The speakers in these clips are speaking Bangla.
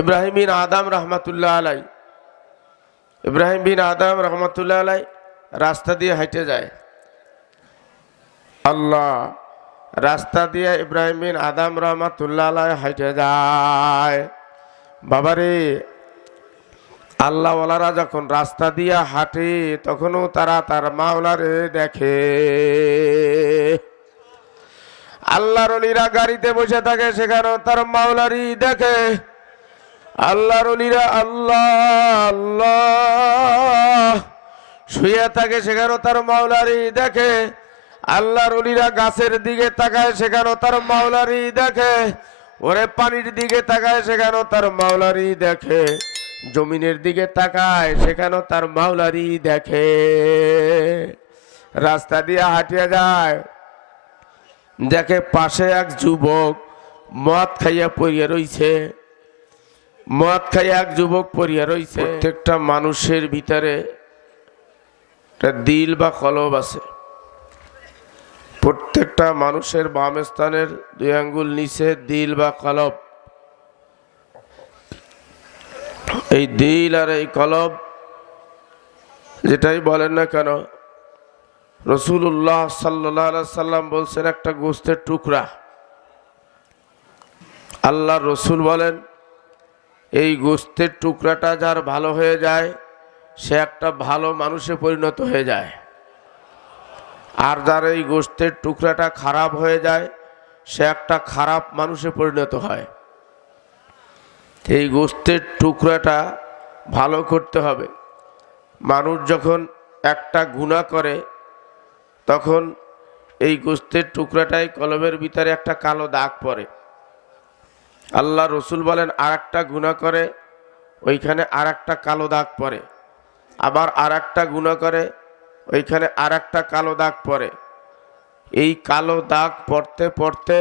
ইব্রাহিম বিন আদম রহমতুল্লাহ আলাই ইব্রাহিম বিন আদম রহমতুল্লাহ আলাই রাস্তা দিয়ে হেঁটে যায়। আল্লাহ, রাস্তা দিয়ে ইব্রাহিম বিন আদম রহমতুল্লাহ আলাই হেঁটে যায়। বাবারে, আল্লাহওয়ালারা যখন রাস্তা দিয়ে হাঁটে তখনও তারা তার মাওলারে দেখে। আল্লাহর ওলিরা গাড়িতে বসে থাকে, সেখানেও তার মাওলারই দেখে। আল্লাহর ওলিরা আল্লাহ আল্লাহ শুয়ে থাকে, সেখানেও তার মাওলারই দেখে। আল্লাহর ওলিরা গাছের দিকে তাকায়, সেখানেও তার মাওলারই দেখে। ওরে পানির দিকে তাকায়, সেখানেও তার মাওলারই দেখে। জমিনের দিকে তাকায়, সেখানেও তার মাওলারই দেখে। রাস্তা দিয়ে হাঁটিয়ে যায়, দেখে পাশে এক যুবক মদ খাইয়া পড়িয়া রইছে। মদ খাইয়া এক যুবক পড়িয়া রইছে। প্রত্যেকটা মানুষের ভিতরে একটা দিল বা কলব আছে। প্রত্যেকটা মানুষের বাম স্থানের 2 আঙ্গুল নিচে দিল বা কলব। এই দিল আর এই কলব যেটাই বলেন না কেন, রাসূলুল্লাহ সাল্লাল্লাহু আলাইহি সাল্লাম বলছেন একটা গোশতের টুকরা। আল্লাহর রাসূল বলেন এই গোশতের টুকরাটা যার ভালো হয়ে যায় সে একটা ভালো মানুষে পরিণত হয়ে যায়, আর যার এই গোশতের টুকরাটা খারাপ হয়ে যায় সে একটা খারাপ মানুষে পরিণত হয়। এই গোশতের টুকরাটা ভালো করতে হবে। মানুষ যখন একটা গুনাহ করে তখন এই গোশতের টুকরাটাই কলবের ভিতরে একটা কালো দাগ পড়ে। আল্লাহ রসুল বলেন আর একটা গুনাহ করে ওইখানে আর একটা কালো দাগ পড়ে, আবার আর একটা গুনাহ করে ওইখানে আর একটা কালো দাগ পড়ে। এই কালো দাগ পড়তে পড়তে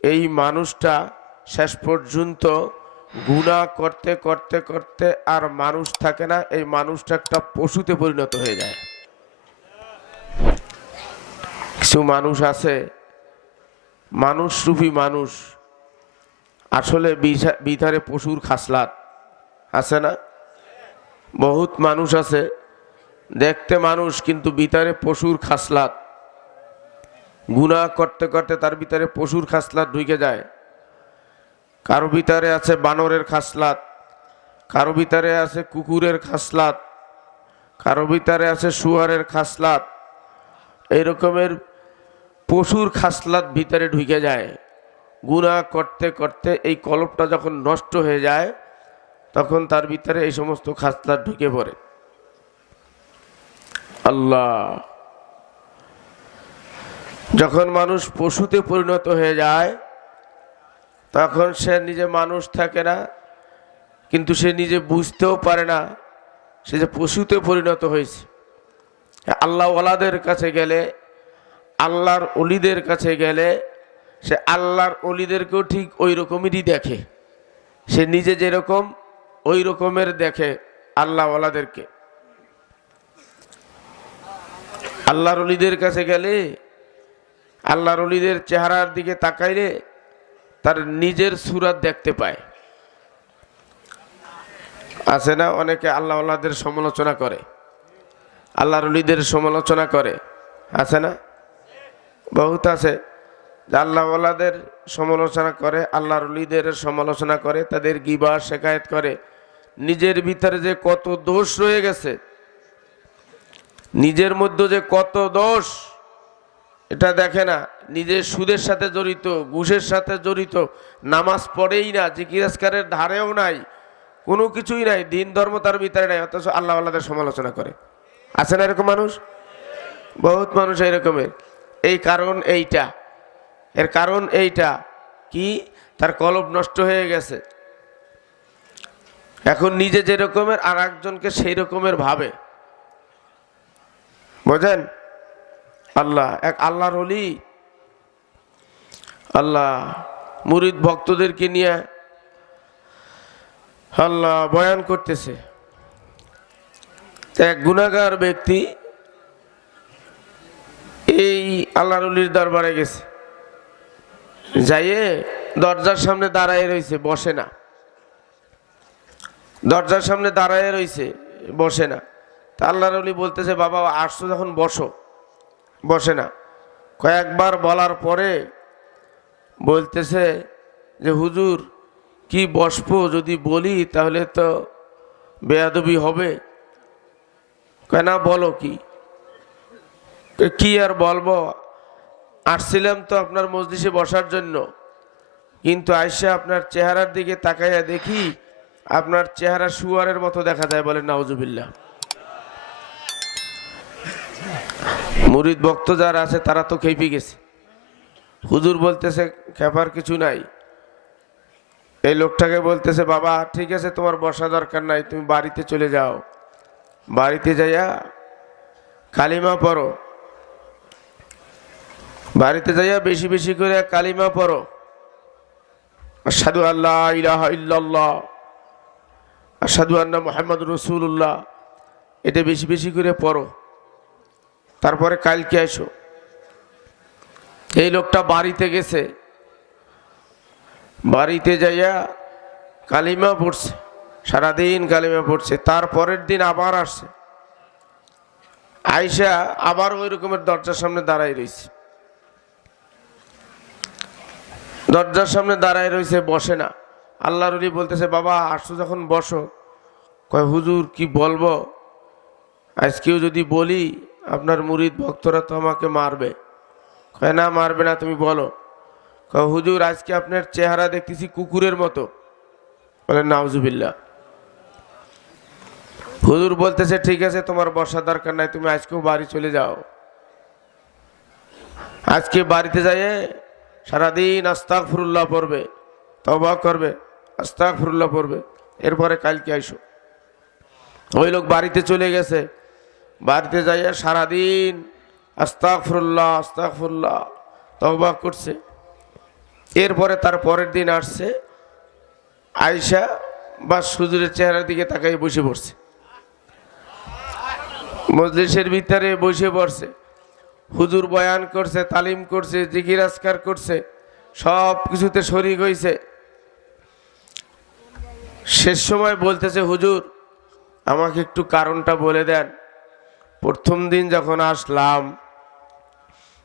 এই মানুষটা শেষ পর্যন্ত গুনাহ করতে করতে করতে আর মানুষ থাকে না, এই মানুষটা একটা পশুতে পরিণত হয়ে যায়। কিছু মানুষ আছে, মানুষরূপী মানুষ, আসলে ভিতরে পশুর খাসলাত আছে না? বহুত মানুষ আছে দেখতে মানুষ কিন্তু ভিতরে পশুর খাসলাত। গুনাহ করতে করতে তার ভিতরে পশুর খাসলাত ঢুকে যায়। কারো ভিতরে আছে বানরের খাসলাত, কারো ভিতরে আছে কুকুরের খাসলাত, কারো ভিতরে আছে শুয়ারের খাসলাত। এই রকমের পশুর খাসলাত ভিতরে ঢুকে যায়। গুনাহ করতে করতে এই কলবটা যখন নষ্ট হয়ে যায় তখন তার ভিতরে এই সমস্ত খাসলাত ঢুকে পড়ে। আল্লাহ, যখন মানুষ পশুতে পরিণত হয়ে যায় তখন সে নিজে মানুষ থাকে না, কিন্তু সে নিজে বুঝতেও পারে না সে যে পশুতে পরিণত হয়েছে। আল্লাহ ওয়ালাদের কাছে গেলে, আল্লাহর ওলিদের কাছে গেলে সে আল্লাহর ওলিদেরকেও ঠিক ওই রকমেরই দেখে। সে নিজে যেরকম ওই রকমের দেখে আল্লাহ ওয়ালাদেরকে। আল্লাহর ওলিদের কাছে গেলে আল্লাহর ওলিদের চেহারার দিকে তাকাইলে তার নিজের সুরাত দেখতে পায়। আছে না অনেকে আল্লাহ ওয়ালাদের সমালোচনা করে, আল্লাহর ওলিদের সমালোচনা করে, আছে না? বহুত আছে আল্লাহ ওয়ালাদের সমালোচনা করে, আল্লাহর ওলিদের সমালোচনা করে, তাদের গিবত শিকায়েত করে। নিজের ভিতরে যে কত দোষ রয়ে গেছে, নিজের মধ্যে যে কত দোষ এটা দেখে না। নিজের সুদের সাথে জড়িত, ঘুষের সাথে জড়িত, নামাজ পড়েই না, জিকির আজকারের ধারেও নাই, কোনো কিছুই নাই, দিন ধর্ম তার ভিতরে নাই, অথচ আল্লাহ ওয়ালাদের সমালোচনা করে। আছে না এরকম মানুষ? বহুত মানুষ এরকমের। এই কারণ এইটা, এর কারণ এইটা কি? তার কলব নষ্ট হয়ে গেছে। এখন নিজে যে রকমের আর একজনকে সেই রকমের ভাবে, বোঝেন? আল্লাহ এক আল্লাহর ওলি, আল্লাহ মুরিদ ভক্তদেরকে নিয়ে আল্লাহ বয়ান করতেছে। এক গুনাহগার ব্যক্তি এই আল্লাহর ওলির দরবারে গেছে, যাইয়ে দরজার সামনে দাঁড়ায় রয়েছে, বসে না। দরজার সামনে দাঁড়ায় রইছে, বসে না। তা আল্লাহর ওলি বলতেছে, বাবা আসছো যখন বসো। বসে না। কয়েকবার বলার পরে বলতেছে যে হুজুর কি বসবো, যদি বলি তাহলে তো বেয়াদবি হবে। কয় না, বলো কি। কি আর বলবো, আসছিলাম তো আপনার মজলিসে বসার জন্য, কিন্তু আয়সা আপনার চেহারার দিকে তাকাইয়া দেখি আপনার চেহারা শুয়ারের মতো দেখা যায়। বলেন নাউজুবিল্লাহ। মুরিদ ভক্ত যারা আছে তারা তো খেপে গেছে। হুজুর বলতেছে খেপার কিছু নাই। এই লোকটাকে বলতেছে, বাবা ঠিক আছে, তোমার বসা দরকার নাই, তুমি বাড়িতে চলে যাও। বাড়িতে যাইয়া কালিমা পড়ো। বাড়িতে যাইয়া বেশি বেশি করে কালিমা পড়ো। আশহাদু আল্লা ইলাহা ইল্লাল্লাহ, আশহাদু আন্না মুহাম্মাদুর রাসূলুল্লাহ, এটা বেশি বেশি করে পড়ো। তারপরে কালকে এসো। এই লোকটা বাড়িতে গেছে, বাড়িতে যাইয়া কালিমা পড়ছে, সারাদিন কালিমা পড়ছে। তারপরের দিন আবার আসছে, আয়সা আবার ওই রকমের দরজার সামনে দাঁড়াই রয়েছে। দরজার সামনে দাঁড়াই রয়েছে, বসে না। আল্লাহর ওলি বলতেছে, বাবা আসছো যখন বসো। কয় হুজুর কি বলবো, আজকেও যদি বলি আপনার মুরিদ ভক্তরা তো আমাকে মারবে। কয় না, মারবে না, তুমি বলো। কয় হুজুর আজকে আপনার চেহারা দেখতেছি কুকুরের মতো। বলেন নাউজুবিল্লাহ। হুজুর বলতেছে, ঠিক আছে, তোমার বসার দরকার নাই, তুমি আজকেও বাড়ি চলে যাও। আজকে বাড়িতে যাইয়ে সারাদিন আস্তাগফিরুল্লাহ পড়বে, তওবা করবে, আস্তাগফিরুল্লাহ পড়বে। এরপরে কালকে আইসো। ওই লোক বাড়িতে চলে গেছে, বাড়িতে যাইয়া সারাদিন আস্তাগফিরুল্লাহ আস্তাগফিরুল্লাহ তওবা করছে। এরপরে তার পরের দিন আসছে, আয়সা বা হুজুরের চেহারার দিকে তাকাই বসে পড়ছে। মজলিসের ভিতরে বসে পড়ছে। হুজুর বয়ান করছে, তালিম করছে, জিকির আজকার করছে, সব কিছুতে শরীক হয়েছে। শেষ সময় বলতেছে, হুজুর আমাকে একটু কারণটা বলে দেন। প্রথম দিন যখন আসলাম,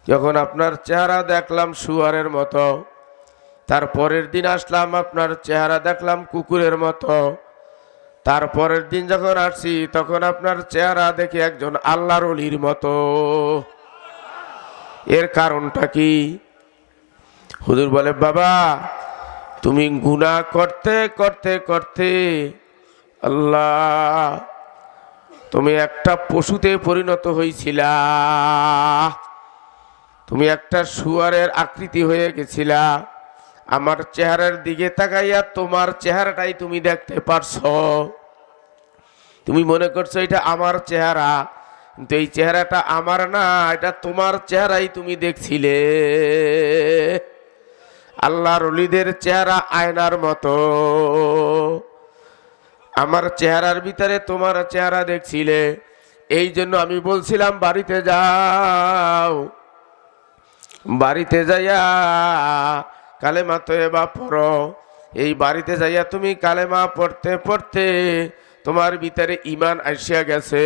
যখন আপনার চেহারা দেখলাম শুয়ারের মতো, তারপরের দিন আসলাম আপনার চেহারা দেখলাম কুকুরের মতো, তারপরের দিন যখন আসছি তখন আপনার চেহারা দেখি একজন আল্লাহর ওলির মতো। এর কারণটা কি? হুজুর বলে, বাবা তুমি গুনাহ করতে করতে করতে আল্লাহ তুমি একটা পশুতে পরিণত হয়েছিলা, তুমি একটা শুয়ারের আকৃতি হয়ে গেছিলা। আমার চেহারার দিকে তাকাইয়া তোমার চেহারাটাই তুমি দেখতে পারছো। তুমি মনে করছো এটা আমার চেহারা, কিন্তু এই চেহারাটা আমার না, এটা তোমার চেহারাই তুমি দেখছিলে। আল্লাহর ওলিদের চেহারা আয়নার মতো, আমার চেহারার ভিতরে তোমার চেহারা দেখছিলে। এই জন্য আমি বলছিলাম বাড়িতে যাও, বাড়িতে যাইয়া কালেমা তয়বা পড়ো। এই বাড়িতে যাইয়া তুমি কালেমা পড়তে পড়তে তোমার ভিতরে ঈমান আসিয়া গেছে।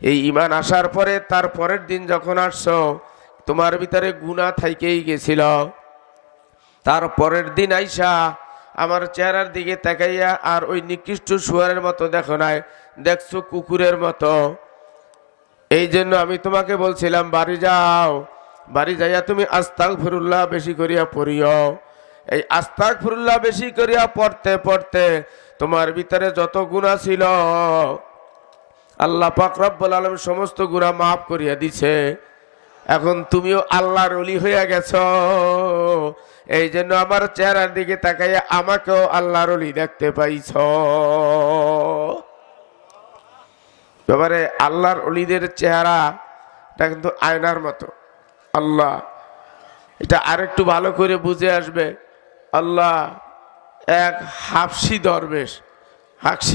এই ঈমান আসার পরে তার পরের দিন যখন আসছো, তোমার ভিতরে গুনাহ থাইকেই গেছিল। তার পরের দিন আইসা আমার চেহারার দিকে তাকাইয়া আর ওই নিকৃষ্ট শুয়ারের মতো দেখো নাই, দেখছো কুকুরের মতো। এই জন্য আমি তোমাকে বলছিলাম বাড়ি যাও, বাড়ি যাইয়া তুমি আস্তাগফিরুল্লাহ বেশি করিয়া পড়িও। এই আস্তাগফিরুল্লাহ বেশি করিয়া পড়তে পড়তে তোমার ভিতরে যত গুনাহ ছিল আল্লাহ পাক রব্বুল আলামিন সমস্ত গুনাহ মাফ করিয়া দিছে। এখন তুমিও আল্লাহর ওলি হইয়া গেছো। এই জন্য আমার চেহারার দিকে তাকাইয়া আমাকেও আল্লাহর ওলি দেখতে পাইছ। এবারে আল্লাহর ওলিদের চেহারাটা কিন্তু আয়নার মতো। আল্লাহ এটা আরেকটু ভালো করে বুঝে আসবে। আল্লাহ এক হাফসি দরবেশ,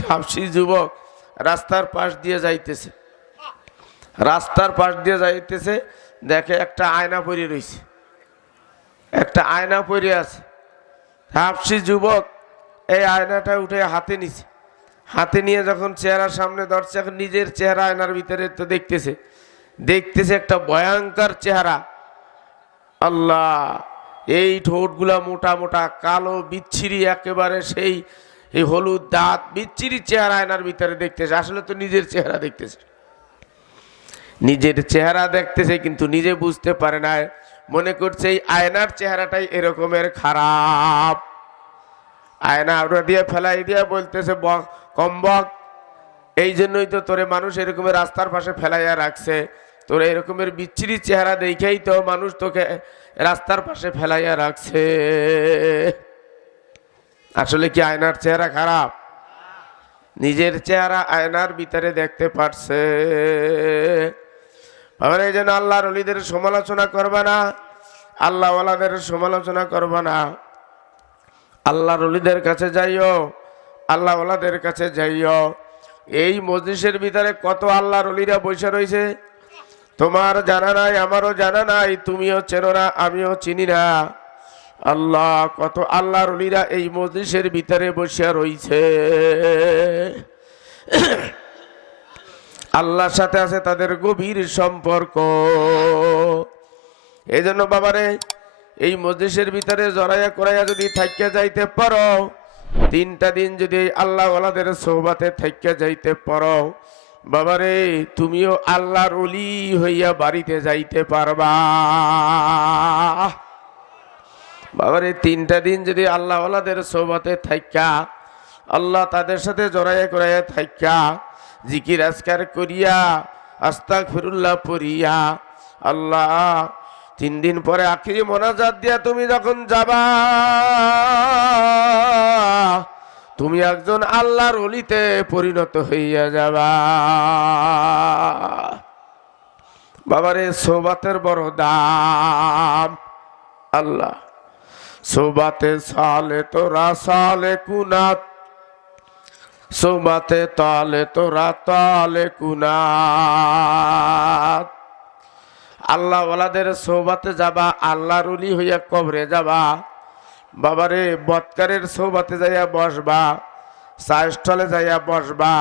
হাফসি যুবক রাস্তার পাশ দিয়ে যাইতেছে, রাস্তার পাশ দিয়ে যাইতেছে, দেখে একটা আয়না পড়ে রয়েছে, একটা আয়না পড়ে আছে। হাফসি যুবক এই আয়নাটা উঠে হাতে নিছে, হাতে নিয়ে যখন চেহারার সামনে ধরছে, এখন নিজের চেহারা আয়নার ভিতরে তো দেখতেছে, দেখতেছে একটা ভয়ঙ্কর চেহারা। আল্লাহ, এই ঠোঁটগুলা মোটা মোটা কালো বিচ্ছিরি, একেবারে সেই এই হলুদ দাঁত, বিচ্ছিরি চেহারা আয়নার ভিতরে দেখতেছে। আসলে তো নিজের চেহারা দেখতেছে, নিজের চেহারা দেখতেছে, কিন্তু নিজে বুঝতে পারে না, মনে করছে এই আয়নার চেহারাটাই এরকমের খারাপ। আয়না আউড়া দিয়ে ফেলাই দিয়ে বলতেছে, কম্বক, এই জন্যই তো তোরে মানুষ এরকমের রাস্তার পাশে ফেলাইয়া রাখছে, তোর এরকমের বিচ্ছিরি চেহারা দেখেই তো মানুষ তোকে রাস্তার পাশে ফেলাইয়া রাখছে। আসলে কি আয়নার চেহারা খারাপ? নিজের চেহারা আয়নার ভিতরে দেখতে পারছে। এই জন্য আল্লাহর ওলিদের সমালোচনা করবা না, আল্লাহ ওয়ালাদের সমালোচনা করবা না। আল্লাহর ওলিদের কাছে যাইও, আল্লাহ ওয়ালাদের কাছে যাইও। এই মজলিসের ভিতরে কত আল্লাহর ওলিরা বসে রয়েছে, তোমার জানা নাই, আমারও জানা নাই, তুমিও চেনো না, আমিও চিনি না। আল্লাহ, কত আল্লাহর ওলিরা এই মজলিসের ভিতরে বসে রয়েছে। আল্লাহর সাথে আছে তাদের গভীর সম্পর্ক। এই জন্য বাবারে, এই মজলিসের ভিতরে জড়াইয়া করাইয়া যদি থাকিয়া যাইতে পারো, 3টা দিন যদি আল্লাহ ওয়ালাদের সোহবাতে থাকিয়া যাইতে পারো, বাবারে তুমিও আল্লাহর ওলি হইয়া বাড়িতে যাইতে পারবা। বাবারে 3টা দিন যদি আল্লাহ ওয়ালাদের সোহবাতে থাকিয়া, আল্লাহ তাদের সাথে জড়াইয়া করাইয়া থাকিয়া, জিকির আজকার করিয়া, আস্তাগফিরুল্লাহ পড়িয়া, আল্লাহ 3 দিন পরে আখিরি মোনাজাত দিয়া তুমি যখন যাবা, তুমি একজন আল্লাহর ওলিতে পরিণত হইয়া যাবা। বাবারে সোহবাতের বড় দাম। আল্লাহ, সোহবাতে সালে তোরা সালে কুনাত, সোহবাতে তালে তোরা তালে কুনাত। আল্লাহ ওয়ালাদের সোহবাতে যাবা, আল্লাহর ওলি হইয়া কবরে যাবা। বাবারে বৎকারের সোহবাতে যাইয়া বসবা, চা স্টলে যাইয়া বসবা,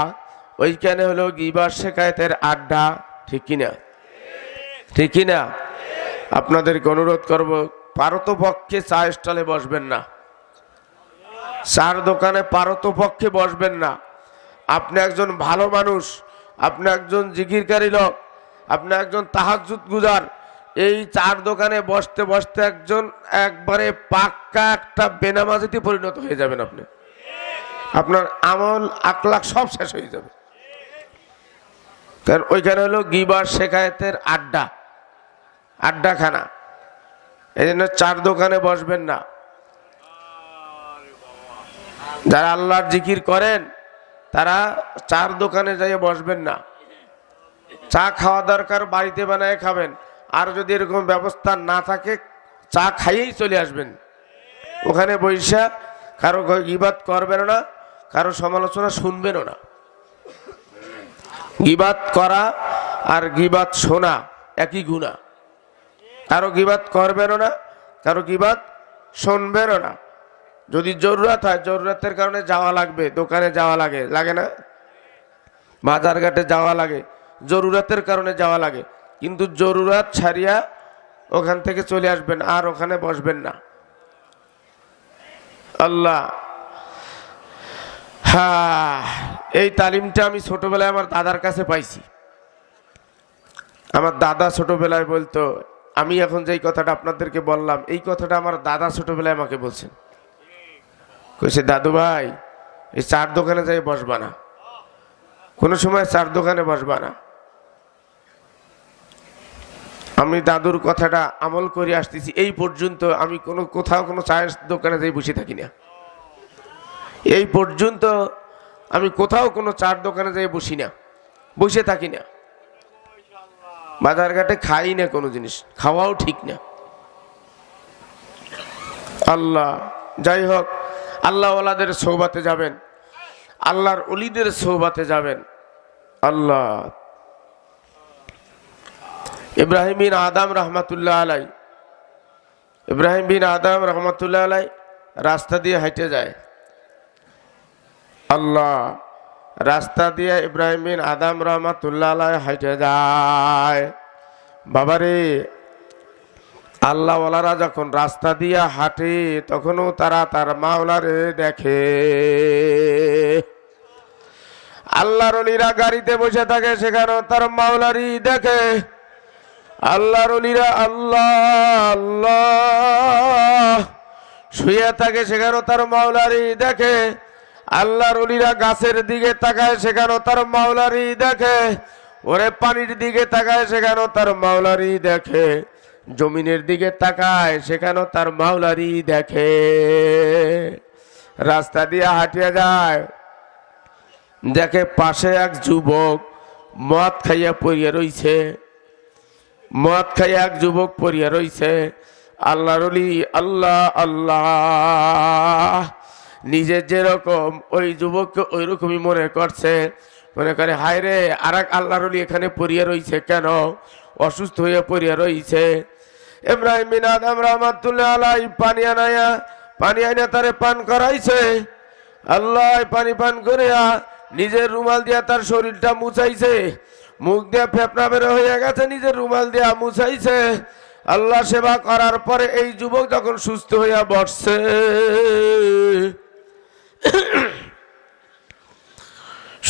ওইখানে হলো গিবত শেকায়েতের আড্ডা। ঠিক কিনা? ঠিক কিনা? আপনাদেরকে অনুরোধ করব, পারতপক্ষে চা স্টলে বসবেন না, চার দোকানে পারতপক্ষে বসবেন না। আপনি একজন ভালো মানুষ, আপনি একজন জিকিরকারী লোক, আপনি একজন তাহাজ্জুদ গুজার, এই চার দোকানে বসতে বসতে একজন একবারে পাক্কা একটা বেনামাজিতে পরিণত হয়ে যাবেন আপনি। আপনার আমল আখলাক সব শেষ হয়ে যাবে। কারণ ওইখানে হলো গিবত শেকায়েতের আড্ডা, আড্ডাখানা। এই জন্য চার দোকানে বসবেন না। যারা আল্লাহর জিকির করেন তারা চার দোকানে যাই বসবেন না। চা খাওয়া দরকার বাড়িতে বানায় খাবেন, আর যদি এরকম ব্যবস্থা না থাকে চা খাইয়েই চলে আসবেন। ওখানে বৈশা কারো গীবাত করবেন না, কারো সমালোচনা শুনবেনও না। গীবাত করা আর গীবাত শোনা একই গুনাহ। কারো গীবাত করবেনও না, কারো গীবাত শুনবেনও না। যদি জরুরত হয়, জরুরতের কারণে যাওয়া লাগবে, দোকানে যাওয়া লাগে, লাগে না? বাজার ঘাটে যাওয়া লাগে, জরুরতের কারণে যাওয়া লাগে, কিন্তু জরুরত ছাড়িয়া ওখান থেকে চলে আসবেন, আর ওখানে বসবেন না। আল্লাহ, হ্যাঁ, এই তালিমটা আমি ছোটবেলায় আমার দাদার কাছে পাইছি। আমার দাদা ছোটবেলায় বলতো, আমি এখন যেই কথাটা আপনাদেরকে বললাম, এই কথাটা আমার দাদা ছোটবেলায় আমাকে বলছেন। কইছে, দাদু ভাই, এই চার দোকানে যাই বসবা না, কোনো সময় চার দোকানে বসবা না। আমি দাদুর কথাটা আমল করে আসতেছি, এই পর্যন্ত আমি কোথাও কোনো চায়ের দোকানে যাই বসে থাকি না। এই পর্যন্ত আমি কোথাও কোনো চার দোকানে যাই বসি না, বসে থাকি না। বাজার ঘাটে খাই না কোনো জিনিস, খাওয়াও ঠিক না। আল্লাহ, যাই হোক, আল্লাহ ওয়ালাদের সোহবাতে যাবেন, আল্লাহর ওলিদের সোহবাতে যাবেন। আল্লাহ, ইব্রাহিম বিন আদম রহমতুল্লাহ আলাই, ইব্রাহিম বিন আদম রহমতুল্লাহ আলাই রাস্তা দিয়ে হেঁটে যায়। আল্লাহ রাস্তা দিয়ে ইব্রাহিম বিন আদম রহমাতুল্লাহ আলাইহি হাঁটে যায়। বাবারে, আল্লাহওয়ালারা যখন রাস্তা দিয়ে হাঁটে তখনও তারা তার মাওলারে দেখে। আল্লাহর ওলিরা গাড়িতে বসে থাকে, সেখানেও তার মাওলারই দেখে। আল্লাহর ওলিরা আল্লাহ আল্লাহ শুয়ে থাকে, সেখানেও তার মাওলারই দেখে। আল্লাহর ওলিরা গাছের দিকে তাকায়, সেখানেও তার মাওলারই দেখে। ওরে পানির দিকে তাকায়, সেখানেও তার মাওলারই দেখে। জমিনের দিকে তাকায়, সেখানেও তার মাওলারই দেখে। রাস্তা দিয়ে হাঁটিয়ে যায়, দেখে পাশে এক যুবক মদ খাইয়া পড়িয়া রইছে। মদ খাইয়া এক যুবক পড়িয়া রইছে। আল্লাহর ওলি আল্লাহ আল্লাহ নিজের যেরকম ওই যুবককে ওই রকমই মনে করছে। মনে করে, হায় রে, আর এক আল্লাহর ওলি এখানে পড়িয়া রইছে কেন? অসুস্থ হয়ে পড়িয়া রইছে। ইব্রাহিম বিন আদম রহমাতুল্লাহ আলাইহি পানি আইনা তারে পান করাইছে। আল্লাহ পানি পান করিয়া নিজের রুমাল দিয়া তার শরীরটা মুছাইছে। মুখ দিয়া ফেপনা বের হয়ে গেছে, নিজের রুমাল দিয়া মুছাইছে। আল্লাহ সেবা করার পরে এই যুবক যখন সুস্থ হইয়া বসছে,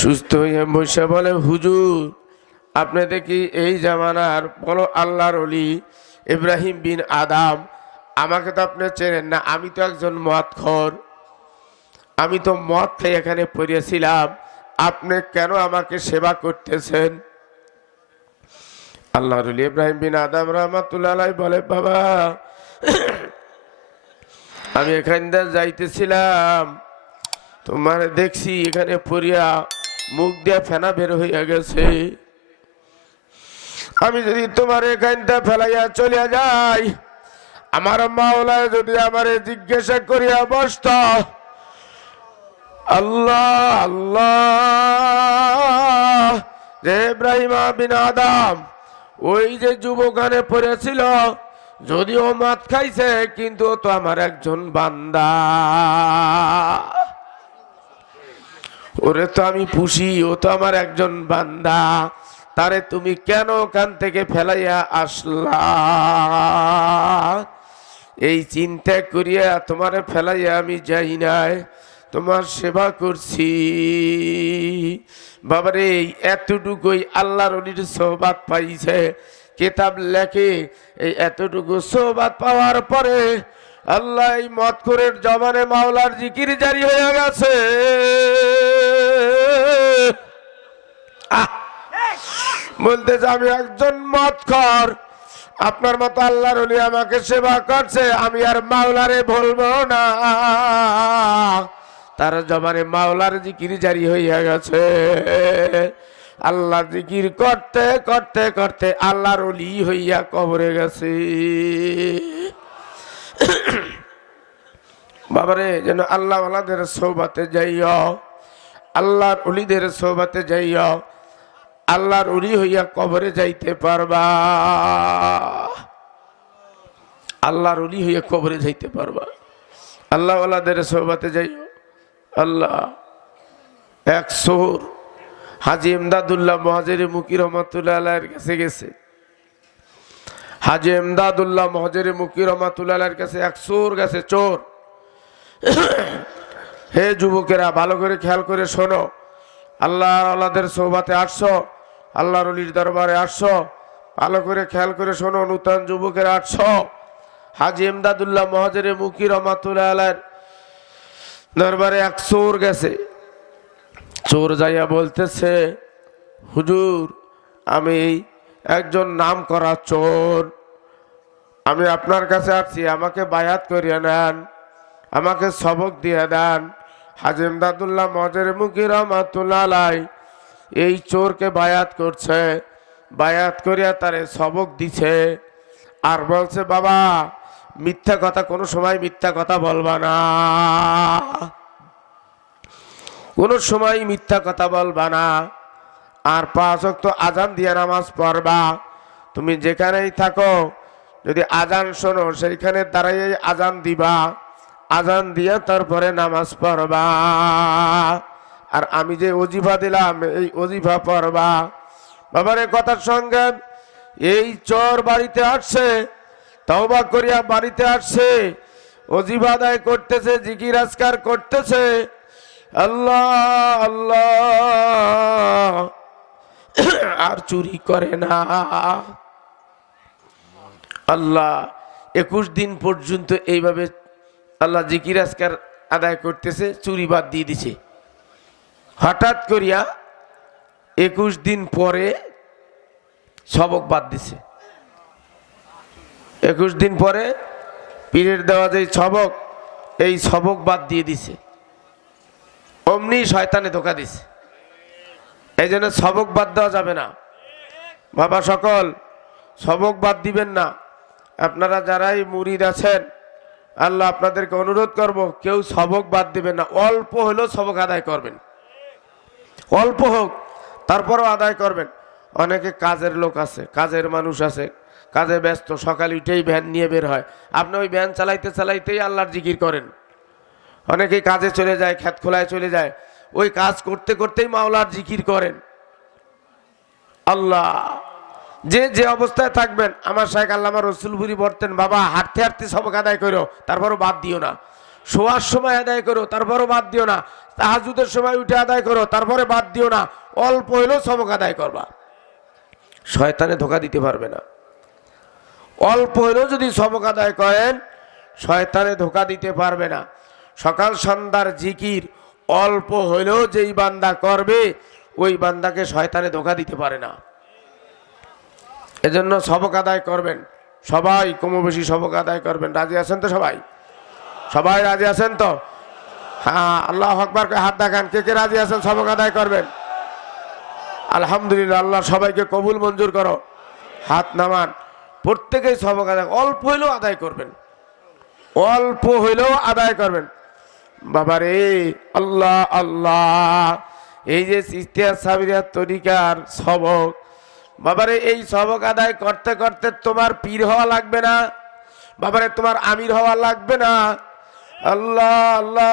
সুস্থ হইয়া বসে বলে, হুজুর, আপনি দেখি এই জামানার বলো আল্লাহর ওলি ইব্রাহিম বিন আদম, আমাকে তো আপনি চেনেন না। আমি তো একজন মদখোর, আমি তো মদ খেয়ে এখানে পড়েছিলাম। আপনি কেন আমাকে সেবা করতেছেন? আল্লাহর ওলি ইব্রাহিম বিন আদম রহমাতুল্লাহ আলাইহি বলে, বাবা, আমি এখান দিয়ে যাইতেছিলাম, তোমার দেখছি এখানে পড়িয়া মুখ দিয়ে ফেনা বের হইয়া গেছে। আমি যদি তোমার এখানটা ফেলাইয়া চলিয়া যাই, আমার মাওলায় যদি আমারে জিজ্ঞাসা করিয়া বসত, আল্লাহ আল্লাহ যে ইব্রাহিম বিন আদম ওই যে যুবকানে পড়েছিল, যদিও মদ খাইছে কিন্তু ও তো আমার একজন বান্দা, ওরে তো আমি পুষি, ও তো আমার একজন বান্দা, তারে তুমি কেন ওখান থেকে ফেলাইয়া আসলা? এই চিন্তা করিয়া তোমারে ফেলাইয়া আমি যাই নাই, তোমার সেবা করছি। বাবারে, এতটুকুই আল্লাহর ওলির সোহবাত পাইছে। কিতাব লেখে এই এতটুকু সোহবাত পাওয়ার পরে আল্লাহ এই মদখোরের জবানে মাওলার জিকির জারি হয়ে গেছে। বলতেছে, আমি একজন মদখোর, আপনার মতো আল্লাহর ওলি আমাকে সেবা করছে, আমি আর মাওলারে বলবো না। তার জবানে মাওলার জিকির জারি হইয়া গেছে। আল্লাহ জিকির করতে করতে করতে আল্লাহর ওলি হইয়া কবরে গেছে। বাবারে, যেন আল্লাহ ওয়ালাদের সোহবাতে যাইও, আল্লাহর ওলিদের সোহবাতে যাইও, আল্লাহর ওলি হইয়া কবরে যাইতে পারবা। আল্লাহর ওলি হইয়া কবরে যাইতে পারবা। আল্লাহ ওয়ালাদের সোহবাতে যাইও। আল্লাহ এক সোহর হাজী ইমদাদুল্লাহ মুহাজিরে মুকি রহমাতুল্লাহ আলাইহির কাছে গেছে। হাজী ইমদাদুল্লাহ মুহাজিরে মুকি রহমাতুল্লাহ আলাইহির কাছে এক চোর গেছে। চোর, হে যুবকেরা, ভালো করে খেয়াল করে শোনো, আল্লাহ আল্লাহদের সোহবাতে আসছো, আল্লাহর ওলির দরবারে আসছো, ভালো করে খেয়াল করে শোনো, নূতন যুবকেরা আসছো। হাজী ইমদাদুল্লাহ মুহাজিরে মুকি রহমাতুল্লাহ আলাইহির দরবারে এক চোর গেছে। চোর যাইয়া বলতেছে, হুজুর, আমি একজন নাম করা চোর, আমি আপনার কাছে আসছি, আমাকে বায়াত করিয়া নেন, আমাকে সবক দিয়ে দেন। হাজী ইমদাদুল্লাহ মুহাজিরে মুকি রহমাতুল্লাহ আলাইহি এই চোরকে বায়াত করছে, বায়াত করিয়া তারে সবক দিছে। আর বলছে, বাবা, মিথ্যা কথা, কোনো সময় মিথ্যা কথা বলবা না, কোনো সময় মিথ্যা কথা বলবা না। আর 5 ওয়াক্ত আজান দিয়ে নামাজ পড়বা। তুমি যেখানেই থাকো, যদি আজান শোনো, সেইখানে দাঁড়াই আজান দিবা, আজান দিয়ে তারপরে নামাজ পড়বা। আর আমি যে ওজিফা দিলাম এই ওজিফা পড়বা। বাবার কথার সঙ্গে এই চোর বাড়িতে আসছে, তওবা করিয়া বাড়িতে আসছে, ওজিফা আদায় করতেছে, জিকির আজকার করতেছে, আল্লাহ আল্লাহ, আর চুরি করে না। আল্লাহ 21 দিন পর্যন্ত এইভাবে আল্লাহ জিকির আজকার আদায় করতেছে, চুরি বাদ দিয়ে দিছে। হঠাৎ করিয়া 21 দিন পরে সবক বাদ দিছে। 21 দিন পরে পীরের দেওয়া যে সবক, এই সবক বাদ দিয়ে দিছে। অমনি শয়তানে ধোঁকা দিছে। এই জন্য সবক বাদ দেওয়া যাবে না। বাবা সকল সবক বাদ দিবেন না। আপনারা যারাই মুরিদ আছেন, আল্লাহ আপনাদেরকে অনুরোধ করব, কেউ সবক বাদ দিবেন না। অল্প হলেও সবক আদায় করবেন, অল্প হোক তারপরও আদায় করবেন। অনেকে কাজের লোক আছে, কাজের মানুষ আছে, কাজে ব্যস্ত, সকালে উঠেই ভ্যান নিয়ে বের হয়। আপনি ওই ভ্যান চালাইতে চালাইতেই আল্লাহর জিকির করেন। অনেকেই কাজে চলে যায়, ক্ষেত খোলায় চলে যায়, ওই কাজ করতে করতেই মাওলার জিকির করেন। আল্লাহ যে যে অবস্থায় থাকবেন, আমার শাইখ আল্লামা রসুলপুরি বলতেন, বাবা হাঁটতে হাঁটতে সবক আদায় করো, তারপরও বাদ দিও না। শোয়ার সময় আদায় করো, তারপরও বাদ দিও না। তাহাজ্জুদের সময় উঠে আদায় করো, তারপরে বাদ দিও না। অল্প হলেও সবক আদায় করবা, শয়তানে ধোঁকা দিতে পারবে না। অল্প হলেও যদি সবক আদায় করেন, শয়তানে ধোঁকা দিতে পারবে না। সকাল সন্ধ্যার জিকির অল্প হলেও যেই বান্দা করবে, ওই বান্দাকে শয়তানে ধোঁকা দিতে পারে না। এজন্য সবক আদায় করবেন, সবাই কমবেশি সবক আদায় করবেন। রাজি আছেন তো সবাই? সবাই রাজি আছেন তো? হ্যাঁ, আল্লাহু আকবার কে হাত দেখান, কে কে রাজি আছেন সবক আদায় করবেন? আলহামদুলিল্লাহ, আল্লাহ সবাইকে কবুল মঞ্জুর করো। হাত নামান। প্রত্যেকেই সবক আদায়, অল্প হইলেও আদায় করবেন, অল্প হইলেও আদায় করবেন। বাবারে আল্লাহ আল্লাহ, এই যে চিশতিয়া সাবিরিয়া তরিকার সবক, বাবারে এই সবক আদায় করতে করতে তোমার পীর হওয়া লাগবে না, বাবারে তোমার আমির হওয়া লাগবে না। আল্লাহ আল্লাহ,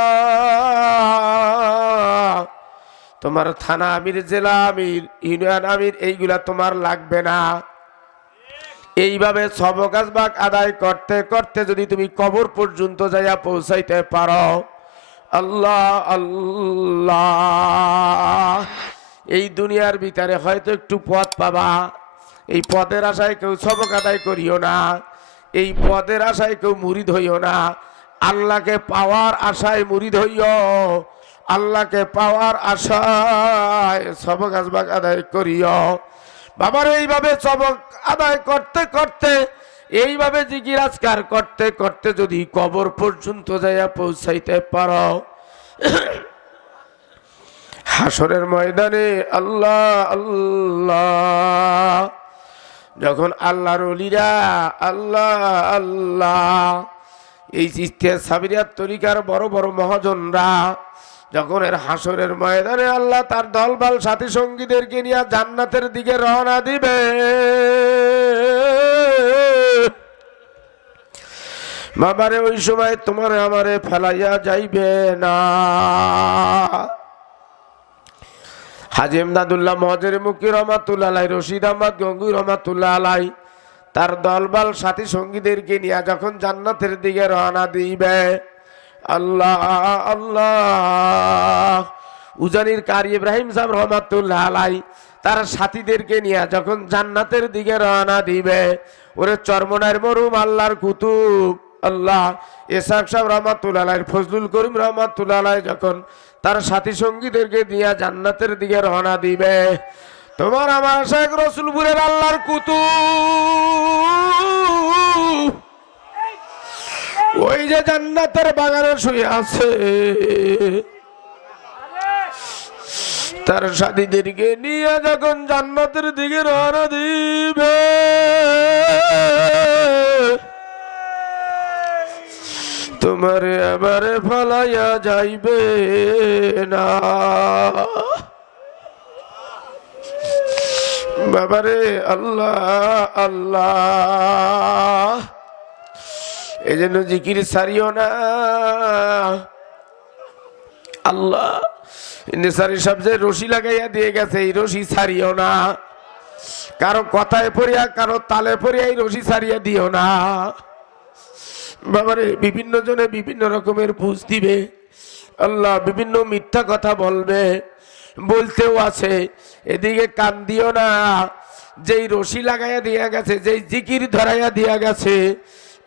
তোমার থানা আমির, জেলা আমির, ইউনিয়ন আমির, এইগুলা তোমার লাগবে না। এইভাবে সবক আসবাক আদায় করতে করতে যদি তুমি কবর পর্যন্ত যাইয়া পৌঁছাইতে পারো, আল্লাহ আল্লাহ, এই দুনিয়ার ভিতরে হয়তো একটু পথ পাবা। এই পদের আশায় কেউ সবক আদায় করিও না, এই পদের আশায় কেউ মুরিদ হইও না। আল্লাহকে পাওয়ার আশায় মুরিদ হইও, আল্লাহকে পাওয়ার আশায় সবক আসবাক আদায় করিও। বাবার এইভাবে সবক আদায় করতে করতে, এইভাবে জিকির আজকার করতে করতে যদি কবর পর্যন্ত যাইয়া পৌঁছাইতে পারো, হাসরের ময়দানে আল্লাহ আল্লাহ, যখন আল্লাহর ওলিরা আল্লাহ আল্লাহ, এই চিশতিয়া সাবিরিয়া তরিকার বড় বড় মহাজনরা যখন এর হাসরের ময়দানে আল্লাহ তার দলবল সাথী সঙ্গীদেরকে নিয়ে জান্নাতের দিকে রওনা দিবে, বাবারে ওই সময় তোমার আমারে ফেলাইয়া যাইবে না। হাজী ইমদাদুল্লাহ মহাজের মুক্তি রহমাতুল্লাহ আলাই, রশিদ আহমদ গঙ্গুই রহমাতুল্লাহ আলাই তার দলবল সাথী সঙ্গীদেরকে নিয়ে যখন জান্নাতের দিকে রওনা দিবে, আল্লাহ আল্লাহ, উজানির কারি ইব্রাহিম সাহেব রহমাতুল্লাহ আলাই তার সাথীদেরকে নিয়ে যখন জান্নাতের দিকে রওনা দিবে, ওরে চরমনার মরুম আল্লাহর কুতুব আল্লাহ ইসহাক সাহেব রহমাতুল্লাহ আলাই, ফজলুল করিম রহমাতুল্লাহ আলাই যখন তার সাথী সঙ্গীদেরকে নিয়ে জান্নাতের দিকে রওনা দিবে, তোমার আমার শেখ রসুলপুরের আল্লাহর কুতুব ওই যে জান্নাতের বাগানে শুয়ে আছে, তার সাথীদেরকে নিয়ে যখন জান্নাতের দিকে রওনা দিবে, তোমারে এবারে ফলাইয়া যাইবে না। বাবারে আল্লাহ আল্লাহ, এই জন্য জিকির সারিও না। আল্লাহ নেসারি সাহেব যে রশি লাগাইয়া দিয়ে গেছে, এই রশি ছাড়িও না। কারো কথায় পড়িয়া কারো তালে পড়িয়া এই রশি ছাড়িয়া দিও না। বাবারে বিভিন্ন জনে বিভিন্ন রকমের বুঝ দিবে, আল্লাহ বিভিন্ন মিথ্যা কথা বলবে, বলতেও আছে। এদিকে কান দিও না। যেই রশি লাগাইয়া দিয়া গেছে, যেই জিকির ধরাইয়া দিয়া গেছে,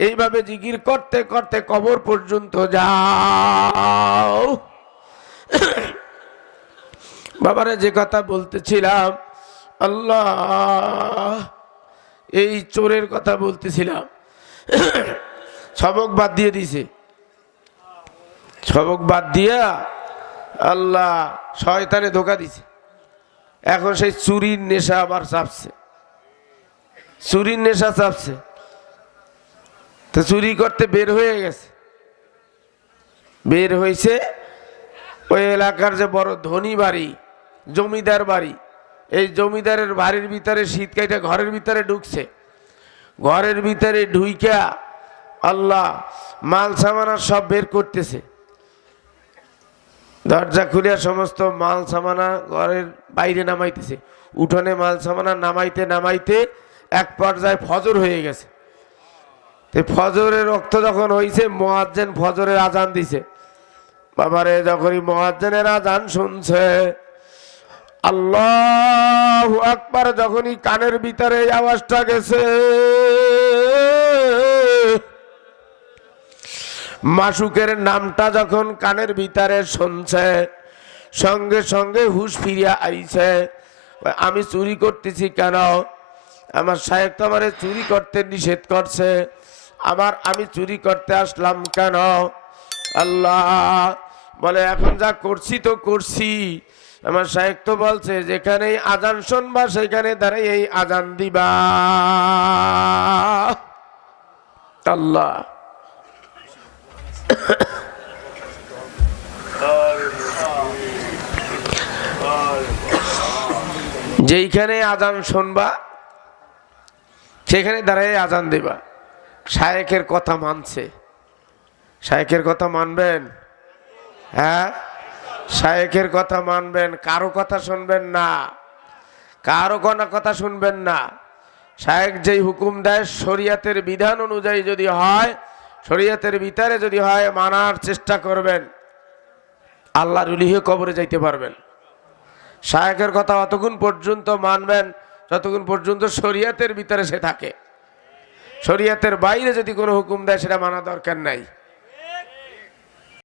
এইভাবে জিকির করতে করতে কবর পর্যন্ত যাও। বাবারে যে কথা বলতেছিলাম, আল্লাহ এই চোরের কথা বলতেছিলাম, সবক বাদ দিয়ে দিছে। সবক বাদ দিয়া আল্লাহ শয়তানে ধোকা দিছে। এখন সেই চুরির নেশা আবার চাপছে, চুরির নেশা চাপছে। তো চুরি করতে বের হয়ে গেছে, বের হয়েছে। ওই এলাকার যে বড় ধনী বাড়ি, জমিদার বাড়ি, এই জমিদারের বাড়ির ভিতরে শীত কাইটা ঘরের ভিতরে ঢুকছে। ঘরের ভিতরে ঢুইকা আল্লাহ মাল সামানা সব বের করতেছে। দরজা খুলিয়া সমস্ত মাল সামানা ঘরের বাইরে নামাইতেছে। উঠোনে মাল সামানা নামাইতে নামাইতে এক পর্যায়ে ফজর হয়ে গেছে। ফজরের রক্ত যখন হয়েছে, মুয়াজ্জিন ফজরের আজান দিছে। বাবারে যখনই মুয়াজ্জিনের আজান শুনছে, আল্লাহু আকবার যখনই কানের ভিতরে এই আওয়াজটা গেছে, মাসুকের নামটা যখন কানের ভিতরে শুনছে, সঙ্গে সঙ্গে হুশ ফিরিয়া আইছে। আমি চুরি করতেছি কেন? আমার সাহেব তো আমারে চুরি করতে নিষেধ করছে, আমি চুরি করতে আসলাম কেন? আল্লাহ বলে, এখন যা করছি তো করছি। আমার সাহেব তো বলছে যেখানেই আজান শুনবা সেখানে দাঁড়াই এই আজান দিবা। আল্লাহ যেইখানে আজান শুনবা সেখানে দাঁড়াই আজান দিবা। শায়েখের কথা মানছে। শায়েখের কথা মানবেন? হ্যাঁ, শায়েখের কথা মানবেন, কারো কথা শুনবেন না, কারো কোনো কথা শুনবেন না। শায়েখ যেই হুকুম দেয় শরীয়তের বিধান অনুযায়ী যদি হয়, শরীয়তের ভিতরে যদি হয়, মানার চেষ্টা করবেন, আল্লাহর ওলি হয়ে কবরে যাইতে পারবেন। শায়েখের কথা অতক্ষণ পর্যন্ত মানবেন যতক্ষণ পর্যন্ত শরীয়তের ভিতরে সে থাকে। শরীয়তের বাইরে যদি কোনো হুকুম দেয় সেটা মানা দরকার নাই।